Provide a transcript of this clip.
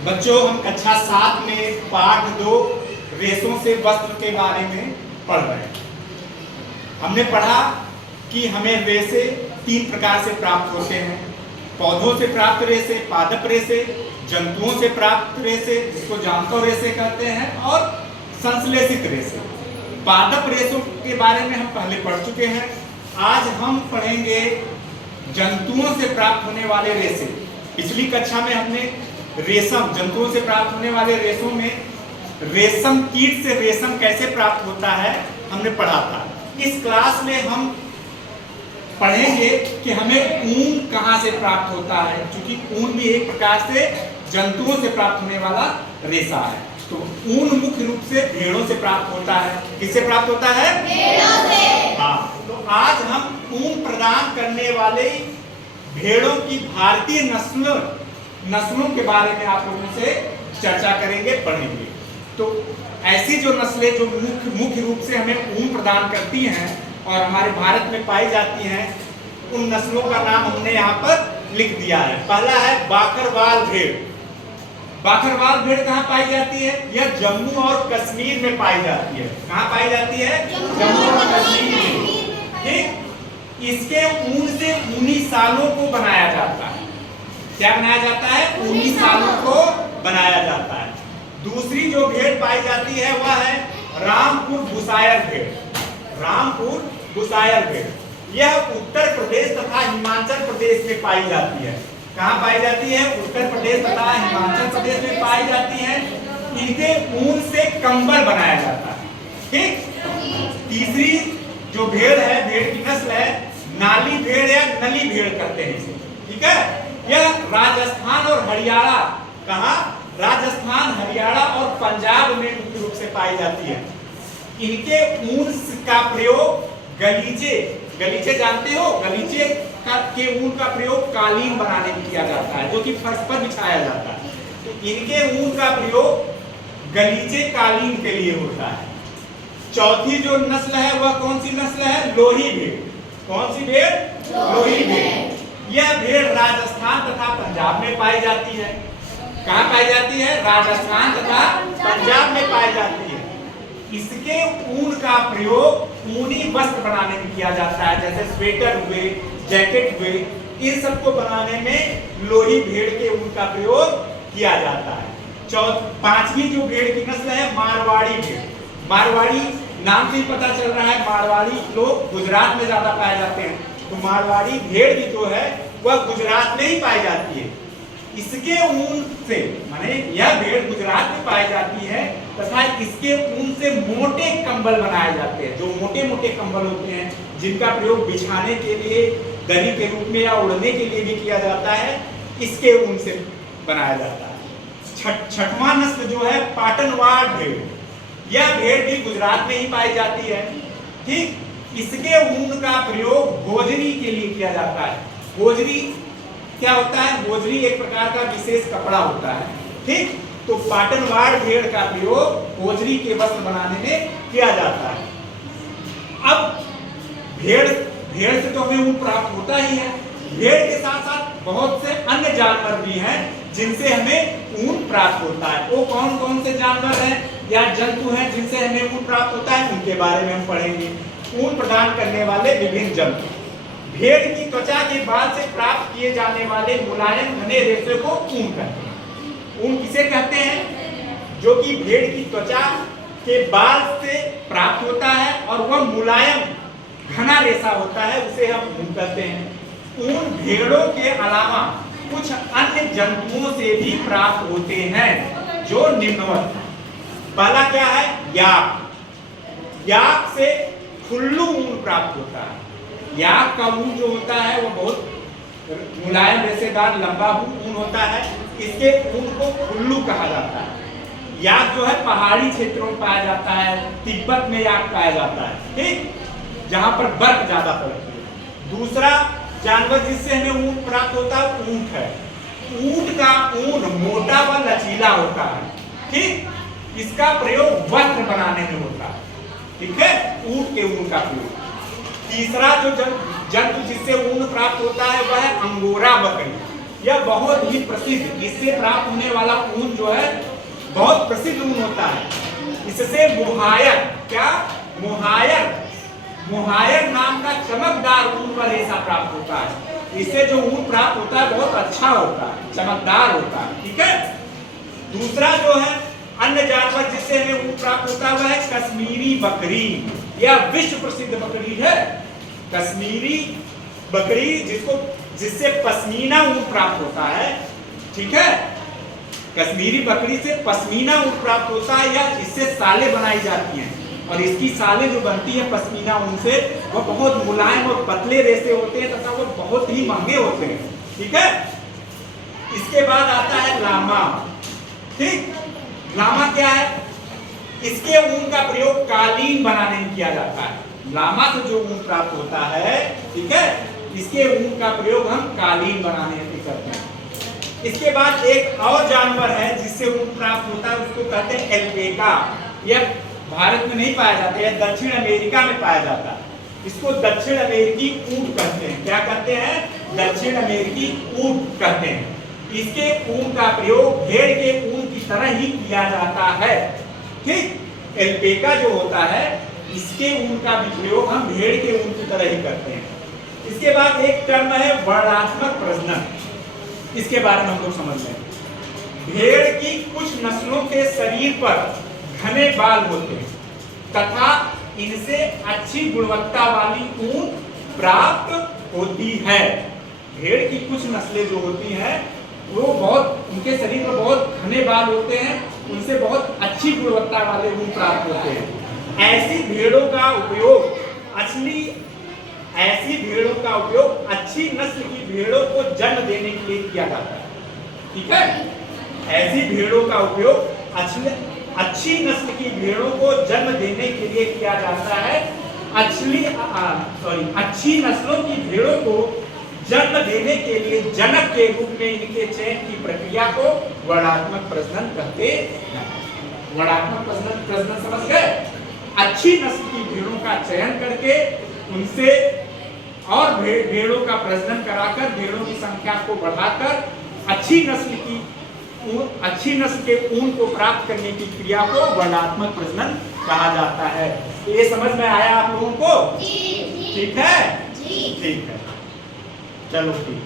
बच्चों, हम कक्षा 7 में पाठ 2 रेशों से वस्त्र के बारे में पढ़ रहे हैं। हमने पढ़ा कि हमें रेशे 3 प्रकार से प्राप्त होते हैं। पौधों से प्राप्त रेशे, पादप रेशे, जंतुओं से प्राप्त रेशे जिसको जांतव रेशे कहते हैं, और संश्लेषित रेशे। पादप रेशों के बारे में हम पहले पढ़ चुके हैं। आज हम पढ़ेंगे जंतुओं से प्राप्त होने वाले रेशे। पिछली कक्षा में हमने रेशम, जंतुओं से प्राप्त होने वाले रेशों में रेशम कीट से रेशम कैसे प्राप्त होता है हमने पढ़ा था। इस क्लास में हम पढ़ेंगे कि हमें ऊन कहाँ से प्राप्त होता है, क्योंकि ऊन भी एक प्रकार से जंतुओं से प्राप्त होने वाला रेशा है। तो ऊन मुख्य रूप से भेड़ों से प्राप्त होता है। किससे प्राप्त होता है? भेड़ों से। हाँ, तो आज हम ऊन प्रदान करने वाले भेड़ों की भारतीय नस्लों के बारे में आप लोगों से चर्चा करेंगे, पढ़ेंगे। तो ऐसी जो नस्लें जो मुख्य रूप से हमें ऊन प्रदान करती हैं और हमारे भारत में पाई जाती हैं, उन नस्लों का नाम हमने यहाँ पर लिख दिया है। पहला है बाकरवाल भेड़। बाकरवाल भेड़ कहाँ पाई जाती है? यह जम्मू और कश्मीर में पाई जाती है। कहाँ पाई जाती है? जम्मू और कश्मीर में। ठीक, इसके ऊन से ऊनी सालों को बनाया जाता है। क्या बनाया जाता है? ऊनी सालों को बनाया जाता है। दूसरी जो भेड़ पाई जाती है वह है रामपुर बुसायर भेड़। रामपुर बुसायर भेड़ यह उत्तर प्रदेश तथा हिमाचल प्रदेश में पाई जाती है। कहाँ पाई जाती है? उत्तर प्रदेश तथा हिमाचल प्रदेश में पाई जाती है। इनके ऊन से कंबल बनाया जाता है। ठीक, तीसरी जो भेड़ है, भेड़ की नस्ल है नाली भेड़ या नली भेड़ कहते हैं इसे। ठीक है, यह राजस्थान और हरियाणा, कहाँ? राजस्थान, हरियाणा और पंजाब में मुख्य रूप से पाई जाती है। इनके ऊन का प्रयोग गलीचे जानते हो? गलीचे के ऊन का प्रयोग कालीन बनाने में किया जाता है, जो कि फर्श पर बिछाया जाता है। तो इनके ऊन का प्रयोग गलीचे कालीन के लिए होता है। चौथी जो नस्ल है वह कौन सी नस्ल है? लोही भेड़। कौन सी भेड़? लोही भेड़। यह भेड़ राजस्थान तथा पंजाब में पाई जाती है। कहाँ पाई जाती है? राजस्थान तथा पंजाब में पाई जाती है। इसके ऊन का प्रयोग ऊनी वस्त्र बनाने में किया जाता है, जैसे स्वेटर हुए, जैकेट हुए, इन सबको बनाने में लोही भेड़ के ऊन का प्रयोग किया जाता है। पांचवी जो भेड़ की नस्ल है मारवाड़ी भेड़। मारवाड़ी नाम से ही पता चल रहा है, मारवाड़ी लोग गुजरात में ज्यादा पाए जाते हैं। तो मारवाड़ी भेड़ भी जो है वह गुजरात में ही पाई जाती है। इसके ऊन से, माने यह भेड़ गुजरात में पाई जाती है तथा इसके ऊन से मोटे कंबल बनाए जाते हैं। जो मोटे मोटे कंबल होते हैं जिनका प्रयोग बिछाने के लिए, दरी के रूप में या उड़ने के लिए भी किया जाता है, इसके ऊन से बनाया जाता है। छठवां नस्ल जो है पाटनवाड़ भेड़। यह भेड़ भी गुजरात में ही पाई जाती है। ठीक, इसके ऊन का प्रयोग होजरी के लिए किया जाता है। होजरी क्या होता है? होजरी एक प्रकार का विशेष कपड़ा होता है। ठीक, तो पाटनवाड़ भेड़ का प्रयोग होजरी के वस्त्र बनाने में किया जाता है। अब भेड़ से तो हमें ऊन प्राप्त होता ही है। भेड़ के साथ साथ बहुत से अन्य जानवर भी हैं जिनसे हमें ऊन प्राप्त होता है। वो कौन कौन से जानवर हैं या जंतु हैं जिनसे हमें ऊन प्राप्त होता है, उनके बारे में हम पढ़ेंगे। ऊन प्रदान करने वाले विभिन्न जंतु। भेड़ की त्वचा के बाल से प्राप्त किए जाने वाले मुलायम घने रेशे को ऊन कहते हैं। ऊन किसे कहते हैं? जो कि भेड़ की त्वचा के बाल से प्राप्त होता है और वह मुलायम घना रेशा होता है, उसे हम ऊन कहते हैं। ऊन भेड़ों के अलावा कुछ अन्य जंतुओं से भी प्राप्त होते हैं, जो निम्नवत है। पहला क्या है? याक। याक से खुल्लू ऊन प्राप्त होता है। याक का ऊन जो होता है वो बहुत मुलायम रेशेदार लंबा ऊन होता है। इसके ऊन को खुल्लू कहा जाता है। याक जो है पहाड़ी क्षेत्रों में पाया जाता है। तिब्बत में याक पाया जाता है, ठीक, जहां पर बर्फ ज्यादा पड़ती है। दूसरा जानवर जिससे हमें ऊन प्राप्त होता है ऊंट है। ऊंट का ऊन मोटा व लचीला होता है। ठीक, इसका प्रयोग वस्त्र बनाने में होता है। ठीक है, ऊंट के ऊन का प्रयोग। तीसरा जो जंतु जिससे ऊन प्राप्त होता है वह है अंगोरा बकरी। यह बहुत ही प्रसिद्ध, इससे प्राप्त होने वाला ऊन जो है बहुत प्रसिद्ध ऊन होता है। इससे मुहायर, क्या मुहायर, मुहायर नाम का चमकदार ऊन का रेशा प्राप्त होता है। इससे जो ऊन प्राप्त होता है बहुत अच्छा होता है, चमकदार होता है। ठीक है। दूसरा जो है अन्य जानवर जिससे हमें ऊन प्राप्त होता है वह है कश्मीरी बकरी। यह विश्व प्रसिद्ध बकरी है, कश्मीरी बकरी, जिससे पश्मीना ऊन प्राप्त होता है। ठीक है। कश्मीरी बकरी से पश्मीना ऊन प्राप्त होता है, या इससे साले बनाई जाती हैं, और इसकी साले जो बनती है पश्मीना ऊन से, वह बहुत मुलायम और पतले रेशे होते हैं तथा वो बहुत ही महंगे होते हैं। ठीक है। इसके बाद आता है लामा। ठीक, लामा क्या है? इसके ऊन का प्रयोग कालीन बनाने में किया जाता है। लामा से जो ऊन प्राप्त होता है, ठीक है, इसके ऊन का प्रयोग हम कालीन बनाने में करते हैं। इसके बाद एक और जानवर है जिससे ऊन प्राप्त होता है, उसको कहते हैं एल्पेका। यह भारत में नहीं पाया जाता, यह दक्षिण अमेरिका में पाया जाता है। इसको दक्षिण अमेरिकी ऊंट कहते हैं। क्या कहते हैं? दक्षिण अमेरिकी ऊंट कहते हैं। इसके ऊन का प्रयोग भेड़ के ऊन की तरह ही किया जाता है। ठीक, एल्पेका जो होता है इसके ऊन का भी प्रयोग हम भेड़ के ऊन की तरह ही करते हैं। इसके बाद एक टर्म है वर्णात्मक प्रजनन, इसके बारे में हम लोग समझ लें। भेड़ की कुछ नस्लों के शरीर पर घने बाल होते हैं तथा इनसे अच्छी गुणवत्ता वाली ऊन प्राप्त होती है। भेड़ की कुछ नस्लें जो होती हैं वो बहुत, उनके शरीर पर बहुत घने बाल होते हैं, उनसे बहुत अच्छी गुणवत्ता वाले ऊन प्राप्त होते हैं। ऐसी भेड़ों का उपयोग अच्छी नस्ल की भेड़ों को जन्म देने के लिए किया जाता है। ठीक है। ऐसी भेड़ों का उपयोग अच्छी नस्ल की भेड़ों को जन्म देने के लिए किया जाता है। अच्छी नस्लों की भेड़ों को जन्म देने के लिए जनक के रूप में इनके चयन की प्रक्रिया को वर्णात्मक प्रजनन कहते हैं। वर्णात्मक प्रजनन समझ गए? अच्छी नस्ल की भेड़ों का चयन करके उनसे और भेड़ों का प्रजनन कराकर भेड़ों की संख्या को बढ़ाकर अच्छी नस्ल के ऊन को प्राप्त करने की क्रिया को वर्णात्मक प्रजनन कहा जाता है। ये समझ में आया आप लोगों को? ठीक है। ठीक है, चलो ठीक।